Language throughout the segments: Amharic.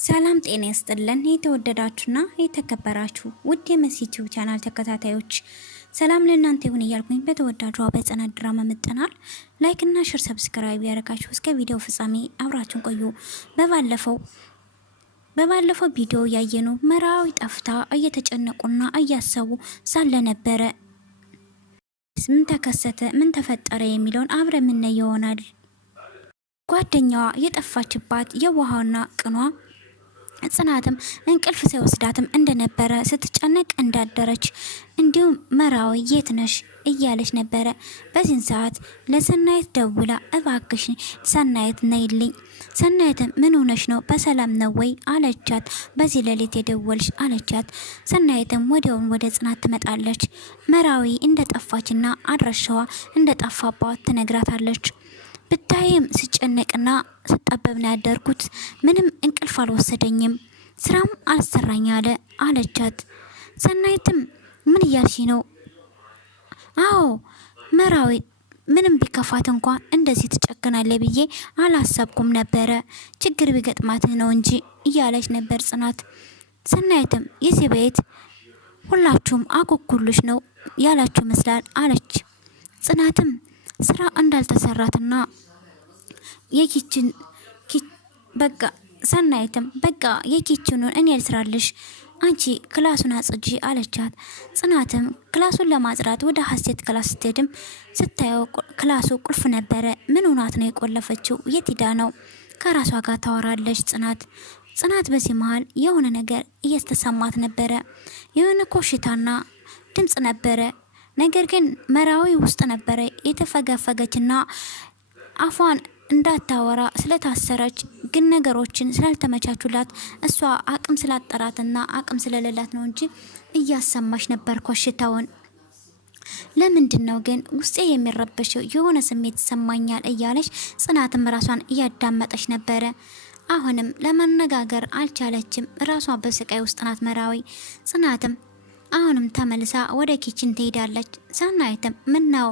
ሰላም ጤና ይስጥልን። የተወደዳችሁና የተከበራችሁ ውድ የመሲቲው ቻናል ተከታታዮች ሰላም ለእናንተ ይሁን እያልኩኝ በተወዳጇ በጽናት ድራማ መጥተናል። ላይክ እና ሼር ሰብስክራይብ ያደረጋችሁ እስከ ቪዲዮ ፍጻሜ አብራችሁን ቆዩ። በባለፈው ቪዲዮ ያየነው መራዊ ጠፍታ እየተጨነቁና እያሰቡ ሳለ ነበረ። ምን ተከሰተ፣ ምን ተፈጠረ የሚለውን አብረን የምናየው ይሆናል። ጓደኛዋ የጠፋችባት የዋሃና ቅኗ ጽናትም እንቅልፍ ሳይወስዳትም እንደነበረ ስትጨነቅ እንዳደረች እንዲሁም መራዊ የት ነሽ እያለች ነበረ። በዚህን ሰዓት ለሰናይት ደውላ እባክሽ ሰናይት ነይልኝ፣ ሰናይትም ምን ሆነሽ ነው በሰላም ነው ወይ አለቻት። በዚህ ሌሊት የደወልሽ አለቻት። ሰናይትም ወዲያውን ወደ ጽናት ትመጣለች። መራዊ እንደጠፋችና አድራሻዋ እንደጠፋባት ትነግራታለች። ብታይም ስጨነቅና ስጠበብ ነው ያደርኩት፣ ምንም እንቅልፍ አልወሰደኝም፣ ስራም አልሰራኝ አለ አለቻት። ሰናይትም ምን እያልሽ ነው? አዎ መራዊ ምንም ቢከፋት እንኳን እንደዚህ ትጨክናለች ብዬ አላሰብኩም ነበረ፣ ችግር ቢገጥማት ነው እንጂ እያለች ነበር ጽናት። ሰናይትም የዚህ ቤት ሁላችሁም አኩኩሉሽ ነው ያላችሁ መስላል አለች። ጽናትም ስራ እንዳልተሰራትና የኪችን በቃ ሰናይትም በቃ የኪችኑን እኔ ልስራልሽ፣ አንቺ ክላሱን አጽጂ አለቻት። ጽናትም ክላሱን ለማጽዳት ወደ ሀሴት ክላስ ስትሄድም ስታየው ክላሱ ቁልፍ ነበረ። ምን ሆናት ነው የቆለፈችው? የት ሄዳ ነው? ከራሷ ጋር ታወራለች ጽናት በዚህ መሀል የሆነ ነገር እየተሰማት ነበረ። የሆነ ኮሽታና ድምጽ ነበረ። ነገር ግን መራዊ ውስጥ ነበረ የተፈገፈገችና አፏን እንዳታወራ ስለታሰረች ግን ነገሮችን ስላልተመቻቹላት እሷ አቅም ስላጠራትና አቅም ስለሌላት ነው እንጂ እያሰማች ነበር ኮሽታውን። ለምንድን ነው ግን ውስጤ የሚረበሸው? የሆነ ስሜት ይሰማኛል እያለች ጽናትም ራሷን እያዳመጠች ነበረ። አሁንም ለመነጋገር አልቻለችም። ራሷ በስቃይ ውስጥ ናት መራዊ። ጽናትም አሁንም ተመልሳ ወደ ኪችን ትሄዳለች። ሰናይትም ምነው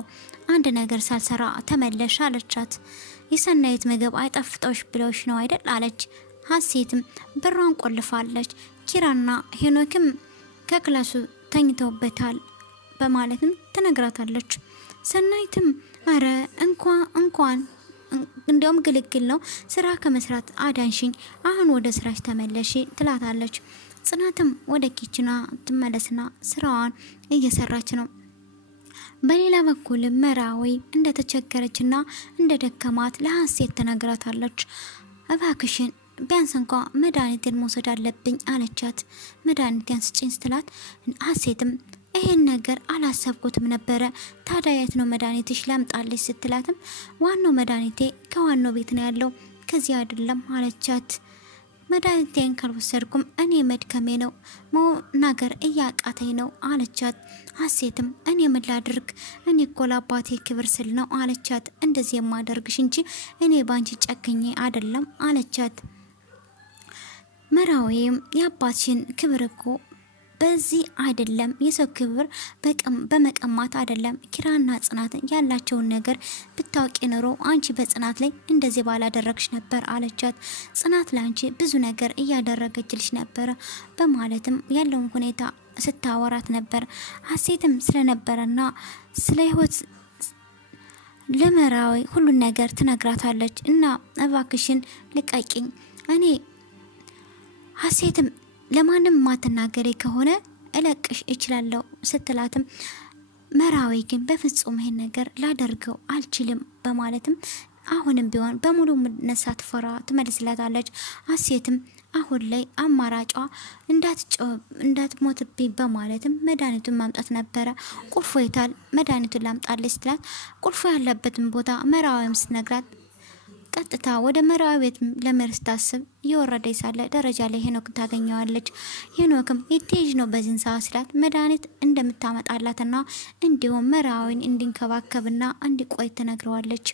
አንድ ነገር ሳልሰራ ተመለሽ አለቻት። የሰናይት ምግብ አይጣፍጠውሽ ብለውሽ ነው አይደል አለች። ሀሴትም በሯን ቆልፋለች። ኪራና ሄኖክም ከክላሱ ተኝተውበታል በማለትም ትነግራታለች። ሰናይትም አረ እንኳን እንዲያውም ግልግል ነው ስራ ከመስራት አዳንሽኝ፣ አሁን ወደ ስራሽ ተመለሽ ትላታለች። ጽናትም ወደ ኪችና ትመለስና ስራዋን እየሰራች ነው። በሌላ በኩል መራዊ እንደተቸገረችና እንደደከማት ለሀሴት ተነግራታለች። እባክሽን ቢያንስ እንኳ መድኃኒትን መውሰድ አለብኝ አለቻት። መድኃኒትን ስጭኝ ስትላት ሀሴትም ይሄን ነገር አላሰብኩትም ነበረ፣ ታዲያ የት ነው መድኃኒትሽ ላምጣልሽ ስትላትም ዋናው መድኃኒቴ ከዋናው ቤት ነው ያለው ከዚህ አይደለም አለቻት። መድኃኒቴን ካልወሰድኩም እኔ መድከሜ ነው፣ መናገር እያቃተኝ ነው አለቻት። ሀሴትም እኔ ምን ላድርግ፣ እኔ እኮ ለአባቴ ክብር ስል ነው አለቻት። እንደዚህ የማደርግሽ እንጂ እኔ ባንቺ ጨክኜ አይደለም አለቻት። መራዊም የአባትሽን ክብር እኮ በዚህ አይደለም፣ የሰው ክብር በመቀማት አይደለም። ኪራና ጽናትን ያላቸውን ነገር ብታውቂ ኖሮ አንቺ በጽናት ላይ እንደዚህ ባላደረግሽ ነበር አለቻት። ጽናት ለአንቺ ብዙ ነገር እያደረገችልሽ ነበረ በማለትም ያለውን ሁኔታ ስታወራት ነበር። ሀሴትም ስለነበረና ስለ ህይወት ለመራዊ ሁሉን ነገር ትነግራታለች። እና እባክሽን ልቀቂኝ፣ እኔ ሀሴትም ለማንም ማትናገሬ ከሆነ እለቅሽ እችላለሁ ስትላትም መራዊ ግን በፍጹም ይሄን ነገር ላደርገው አልችልም በማለትም አሁንም ቢሆን በሙሉ መነሳት ፈራ ትመልስላታለች። ሀሴትም አሁን ላይ አማራጯ እንዳትሞትብኝ በማለትም መድኃኒቱን ማምጣት ነበረ። ቁልፎ የታል? መድኃኒቱን ላምጣለች ስትላት ቁልፎ ያለበትን ቦታ መራዊም ስትነግራት ቀጥታ ወደ መራዊ ቤት ለመሄድ ስታስብ እየወረደ ሳለ ደረጃ ላይ ሄኖክን ታገኘዋለች። ሄኖክም የቴጅ ነው በዚህን ሰዓት ስላት መድኃኒት እንደምታመጣላትና እንዲሁም መራዊን እንዲንከባከብና እንዲቆይ ትነግረዋለች።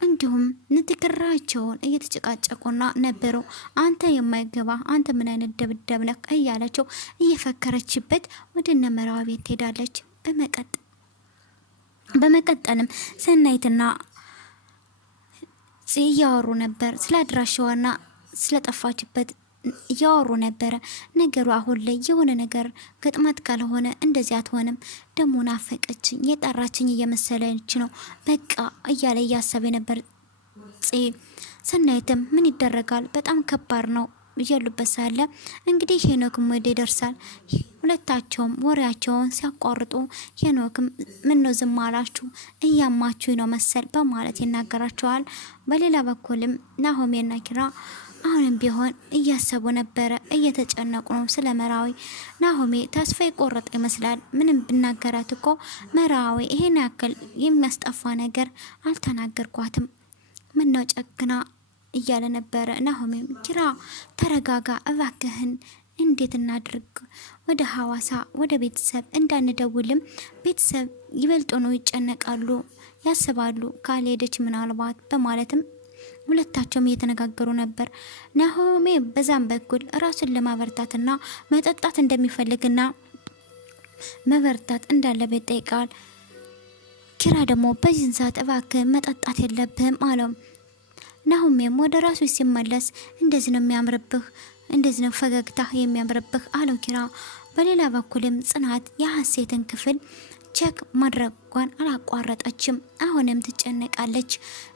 እንዲሁም ንግግራቸውን እየተጨቃጨቁና ነበሩ። አንተ የማይገባ አንተ ምን አይነት ደብደብ ነህ እያለችው እየፈከረችበት ወደ እነ መራዊ ቤት ትሄዳለች። በመቀጠልም ሰናይትና እያወሩ ነበር ስለ አድራሻዋና ስለጠፋችበት እያወሩ ነበረ። ነገሩ አሁን ላይ የሆነ ነገር ገጥማት ካልሆነ እንደዚህ አትሆንም። ደሞ ናፈቀችኝ፣ የጠራችኝ እየመሰለች ነው በቃ እያለ እያሰበ ነበር። ሰናይትም ምን ይደረጋል በጣም ከባድ ነው እያሉበት ሳለ እንግዲህ ሄኖክም ወደ ይደርሳል። ሁለታቸውም ወሬያቸውን ሲያቋርጡ ሄኖክም ምን ነው ዝም አላችሁ እያማችሁ ነው መሰል በማለት ይናገራቸዋል። በሌላ በኩልም ናሆሜና ኪራ አሁንም ቢሆን እያሰቡ ነበረ፣ እየተጨነቁ ነው ስለ መራዊ። ናሆሜ ተስፋ የቆረጠ ይመስላል። ምንም ብናገራት እኮ መራዊ ይሄን ያክል የሚያስጠፋ ነገር አልተናገርኳትም፣ ምን ነው ጨክና እያለ ነበረ። ናሆሜም ኪራ ተረጋጋ እባክህን፣ እንዴት እናድርግ? ወደ ሐዋሳ ወደ ቤተሰብ እንዳንደውልም ቤተሰብ ይበልጥ ነው ይጨነቃሉ፣ ያስባሉ ካልሄደች ምናልባት በማለትም ሁለታቸውም እየተነጋገሩ ነበር። ናሆሜ በዛም በኩል ራሱን ለማበርታትና መጠጣት እንደሚፈልግና መበርታት እንዳለበት ጠይቃል። ኪራ ደግሞ በዚህን ሰዓት እባክህ መጠጣት የለብህም አለው። ናሆሜም ወደ ራሱ ሲመለስ እንደዚህ ነው የሚያምርብህ፣ እንደዚህ ነው ፈገግታ የሚያምርብህ አለው ኪራ። በሌላ በኩልም ጽናት የሀሴትን ክፍል ቼክ ማድረጓን አላቋረጠችም። አሁንም ትጨነቃለች።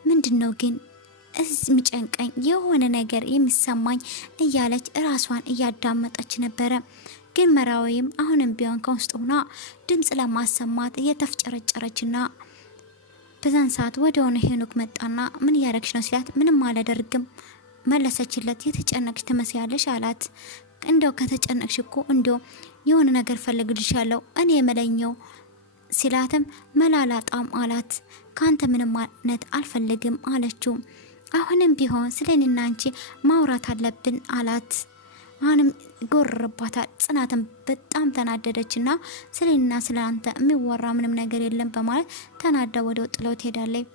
ምንድነው ግን የሚጨንቀኝ የሆነ ነገር የሚሰማኝ እያለች ራሷን እያዳመጠች ነበረ። ግን መራዊም አሁንም ቢሆን ከውስጥ ሆና ድምጽ ለማሰማት እየተፍጨረጨረችና በዛን ሰዓት ወዲያውኑ ሄኖክ መጣና ምን እያረግሽ ነው ሲላት ምንም አላደርግም መለሰችለት። የተጨነቅሽ ትመስያለሽ አላት። እንደው ከተጨነቅሽ እኮ እንደው የሆነ ነገር ፈልግልሻለሁ እኔ የመለኘው ሲላትም መላላጣም አላት። ካንተ ምንም አይነት አልፈልግም አለችው። አሁንም ቢሆን ስለኔና አንቺ ማውራት አለብን አላት። አሁንም ጎርባታል። ጽናትም በጣም ተናደደችና ስለኔና ስለአንተ የሚወራ ምንም ነገር የለም በማለት ተናዳ ወደ ጥለው ትሄዳለች።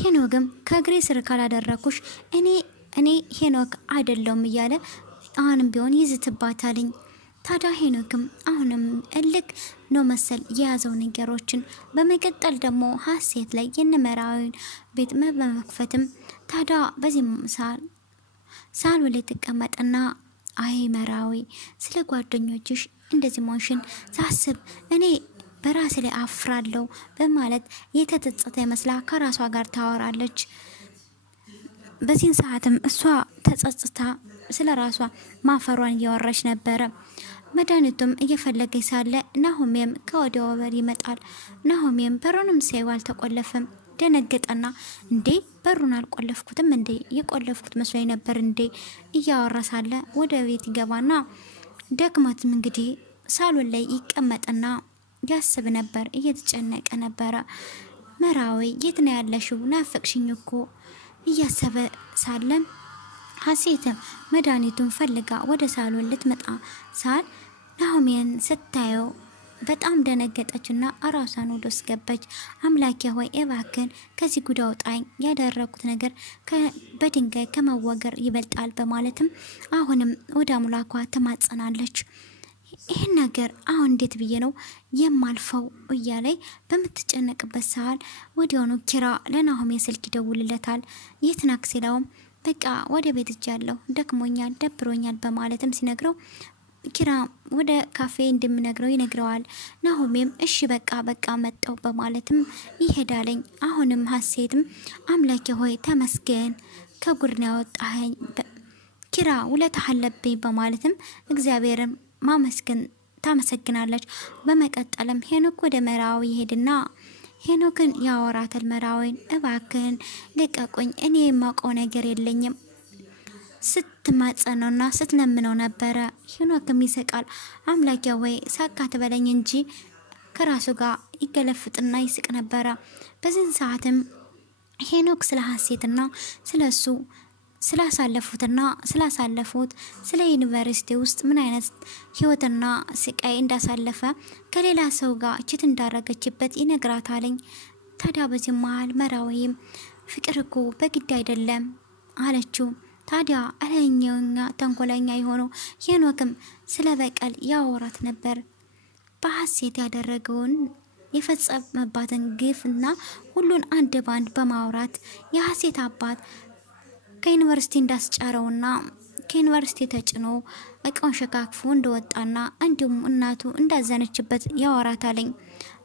ሄኖክም ከእግሬ ስር ካላደረኩሽ እኔ ሄኖክ አይደለሁም እያለ አሁንም ቢሆን ይዝትባታልኝ። ታዲያ ሄኖክም አሁንም እልክ ነው መሰል የያዘው ነገሮችን። በመቀጠል ደግሞ ሀሴት ላይ የነመራዊን ቤት በመክፈትም ታዲያ በዚህ ሳሉ ላይ ትቀመጥና አይ መራዊ ስለ ጓደኞችሽ እንደዚህ ሞሽን ሳስብ እኔ በራሴ ላይ አፍራለሁ በማለት የተጸጸተ ይመስላ ከራሷ ጋር ታወራለች። በዚህን ሰዓትም እሷ ተጸጽታ ስለ ራሷ ማፈሯን እያወራች ነበረ። መድኃኒቱም እየፈለገች ሳለ ናሆሜም ከወዲያ ወበር ይመጣል። ናሆሜም በሩንም ሲያዩ አልተቆለፈም። ደነገጠና እንዴ በሩን አልቆለፍኩትም እንዴ የቆለፍኩት መስሎኝ ነበር እንዴ እያወራ ሳለ ወደ ቤት ይገባና ደክመትም እንግዲህ ሳሎን ላይ ይቀመጥና ያስብ ነበር፣ እየተጨነቀ ነበረ። መራዊ የት ነው ያለሽው? ናፈቅሽኝ እኮ እያሰበ ሳለም ሀሴትም መድኃኒቱን ፈልጋ ወደ ሳሎን ልትመጣ ሳል ናሆሜን ስታየው በጣም ደነገጠችና ራሷን ወደ ውስጥ ገባች። አምላኬ ሆይ እባክን ከዚህ ጉድ አውጣኝ፣ ያደረኩት ነገር በድንጋይ ከመወገር ይበልጣል በማለትም አሁንም ወደ አምላኳ ትማጸናለች። ይህን ነገር አሁን እንዴት ብዬ ነው የማልፈው እያለይ በምትጨነቅበት ሰዓት ወዲያውኑ ኪራ ለናሆሜ ስልክ ይደውልለታል። የት ናክ ሲለውም በቃ ወደ ቤት እጃለሁ ደክሞኛል፣ ደብሮኛል በማለትም ሲነግረው ኪራ ወደ ካፌ እንደምነግረው ይነግረዋል። ናሆሜም እሺ በቃ መጣው በማለትም ይሄዳለኝ። አሁንም ሀሴትም አምላኬ ሆይ ተመስገን ከጉድና ያወጣኸኝ ኪራ ውለታህ አለብኝ በማለትም እግዚአብሔርን ማመስገን ታመሰግናለች። በመቀጠልም ሄኖክ ወደ መራዊ ይሄድና ሄኖክን ያወራታል። መራዊን እባክህን ልቀቁኝ፣ እኔ የማውቀው ነገር የለኝም ስትማጸነውና ስትለምነው ነበረ። ሄኖክም ይስቃል። አምላኬ ወይ ሳካ ትበለኝ እንጂ ከራሱ ጋር ይገለፍጥና ይስቅ ነበረ። በዚህ ሰዓትም ሄኖክ ስለ ሀሴትና ስለሱ ስላሳለፉት ስለ ዩኒቨርሲቲ ውስጥ ምን አይነት ህይወትና ስቃይ እንዳሳለፈ ከሌላ ሰው ጋር ችት እንዳረገችበት ይነግራታለኝ። ታዲያ በዚህ መሃል መራዊም ፍቅር እኮ በግድ አይደለም አለችው። ታዲያ እለኛውና ተንኮለኛ የሆነው ሄኖክም ስለ በቀል ያወራት ነበር። በሀሴት ያደረገውን የፈጸመባትን ግፍና ሁሉን አንድ ባንድ በማውራት የሀሴት አባት ከዩኒቨርሲቲ እንዳስጫረውና ከዩኒቨርሲቲ ተጭኖ እቃውን ሸካክፎ እንደወጣና እንዲሁም እናቱ እንዳዘነችበት ያወራታለኝ።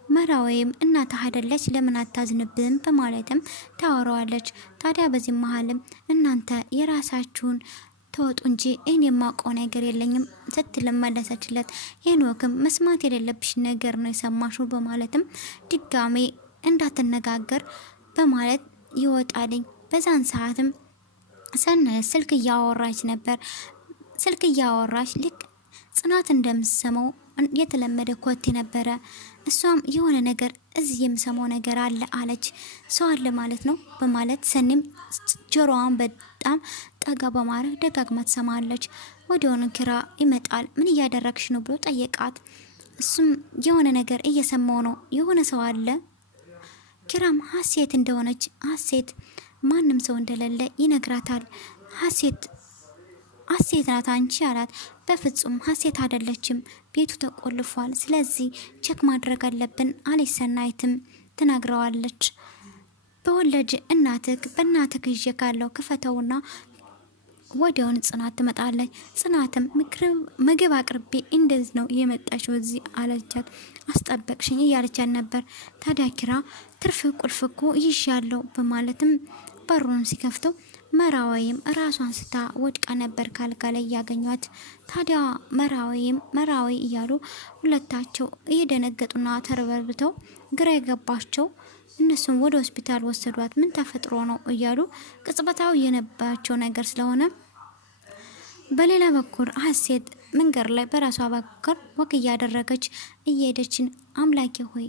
መራዊም እናትህ አይደለች ለምን አታዝንብም በማለትም ታወራዋለች። ታዲያ በዚህ መሀልም እናንተ የራሳችሁን ተወጡ እንጂ እኔ የማውቀው ነገር የለኝም ስትል መለሰችለት። ሄኖክም መስማት የሌለብሽ ነገር ነው የሰማሽው በማለትም ድጋሜ እንዳትነጋገር በማለት ይወጣልኝ። በዛን ሰዓትም ሰናይት ስልክ እያወራች ነበር። ስልክ እያወራች ልክ ጽናት እንደምትሰማው የተለመደ ኮቴ ነበረ። እሷም የሆነ ነገር እዚህ የምሰማው ነገር አለ አለች። ሰው አለ ማለት ነው በማለት ሰኒም ጆሮዋን በጣም ጠጋ በማድረግ ደጋግማ ትሰማለች። ወዲያውኑ ኪራ ይመጣል። ምን እያደረግሽ ነው ብሎ ጠየቃት። እሱም የሆነ ነገር እየሰማው ነው፣ የሆነ ሰው አለ። ኪራም ሀሴት እንደሆነች ሀሴት ማንም ሰው እንደሌለ ይነግራታል። ሀሴት ናት አንቺ አላት። በፍጹም ሀሴት አይደለችም፣ ቤቱ ተቆልፏል፣ ስለዚህ ቼክ ማድረግ አለብን አለች። ሰናይትም ትነግረዋለች። በወለድ በእናትህ ይዤ ካለው ክፈተውና ወዲያውን ጽናት ትመጣለች። ጽናትም ምግብ አቅርቤ እንደዚህ ነው የመጣችው እዚህ አለቻት። አስጠበቅሽኝ እያለቻት ነበር። ታዲያ ኪራ ትርፍ ቁልፍ እኮ ይዣለሁ በማለትም በሩን ሲከፍተው መራዊም ራሷን ስታ ወድቃ ነበር ካልጋ ላይ ያገኟት። ታዲያ መራዊ እያሉ ሁለታቸው እየደነገጡና ተርበርብተው ግራ የገባቸው እነሱም ወደ ሆስፒታል ወሰዷት። ምን ተፈጥሮ ነው እያሉ ቅጽበታዊ የነበራቸው ነገር ስለሆነ በሌላ በኩል ሀሴት መንገድ ላይ በራሷ በኩል ወክ እያደረገች እየሄደችን አምላኬ ሆይ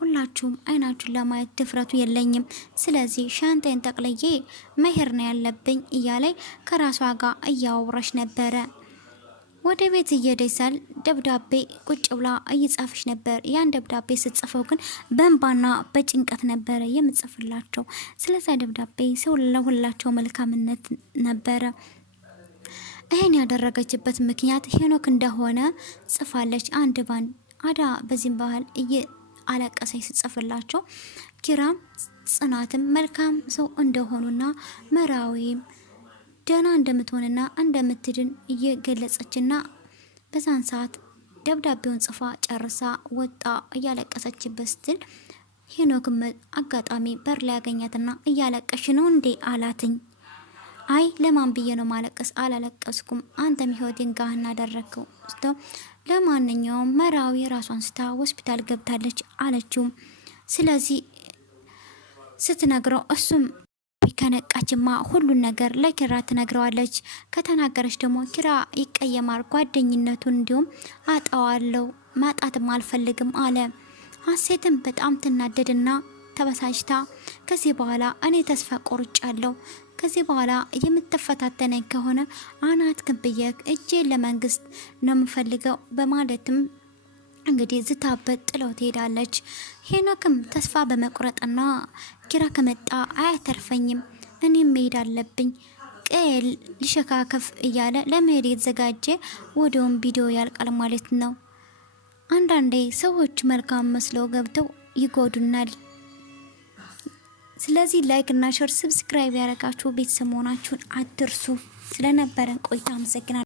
ሁላችሁም አይናችሁን ለማየት ድፍረቱ የለኝም፣ ስለዚህ ሻንጣዬን ጠቅልዬ መሄድ ነው ያለብኝ እያለ ከራሷ ጋር እያወራች ነበረ። ወደ ቤት እየሄደች ሳል ደብዳቤ ቁጭ ብላ እየጻፈች ነበር። ያን ደብዳቤ ስትጽፈው ግን በእንባና በጭንቀት ነበረ የምጽፍላቸው። ስለዛ ደብዳቤ ሰው ለሁላቸው መልካምነት ነበረ። ይሄን ያደረገችበት ምክንያት ሄኖክ እንደሆነ ጽፋለች። አንድ ባንድ አዳ በዚህም ባህል አለቀሰች ስጽፍላቸው። ኪራም ጽናትም መልካም ሰው እንደሆኑና መራዊም ደህና እንደምትሆንና እንደምትድን እየገለጸችና በዛን ሰዓት ደብዳቤውን ጽፋ ጨርሳ ወጣ እያለቀሰችበት ስትል ሄኖክም አጋጣሚ በር ላይ ያገኛትና እያለቀሽ ነው እንዴ አላትኝ። አይ ለማን ብዬ ነው ማለቀስ? አላለቀስኩም፣ አንተም ህይወቴን ጋር እናደረከው። ለማንኛውም መራዊ ራሷን ስታ ሆስፒታል ገብታለች አለችው። ስለዚህ ስትነግረው እሱም ከነቃችማ ሁሉን ነገር ለኪራ ትነግረዋለች። ከተናገረች ደግሞ ኪራ ይቀየማል፣ ጓደኝነቱን እንዲሁም አጣዋለሁ፣ ማጣትም አልፈልግም አለ። ሀሴትም በጣም ትናደድና ተበሳጭታ ከዚህ በኋላ እኔ ተስፋ ቆርጫለሁ፣ ከዚህ በኋላ የምትፈታተነኝ ከሆነ አናት ክንብየክ እጄ ለመንግስት ነው የምፈልገው በማለትም እንግዲህ ዝታበት ጥለው ትሄዳለች። ሄኖክም ተስፋ በመቁረጥና ኪራ ከመጣ አያተርፈኝም፣ እኔም መሄድ አለብኝ ቀል ሊሸካከፍ እያለ ለመሄድ የተዘጋጀ ወዲያውም ቪዲዮ ያልቃል ማለት ነው። አንዳንዴ ሰዎች መልካም መስለው ገብተው ይጎዱናል። ስለዚህ ላይክ እና ሼር ሰብስክራይብ ያደረጋችሁ ቤተሰብ መሆናችሁን አትርሱ። ስለነበረን ቆይታ አመሰግናለሁ።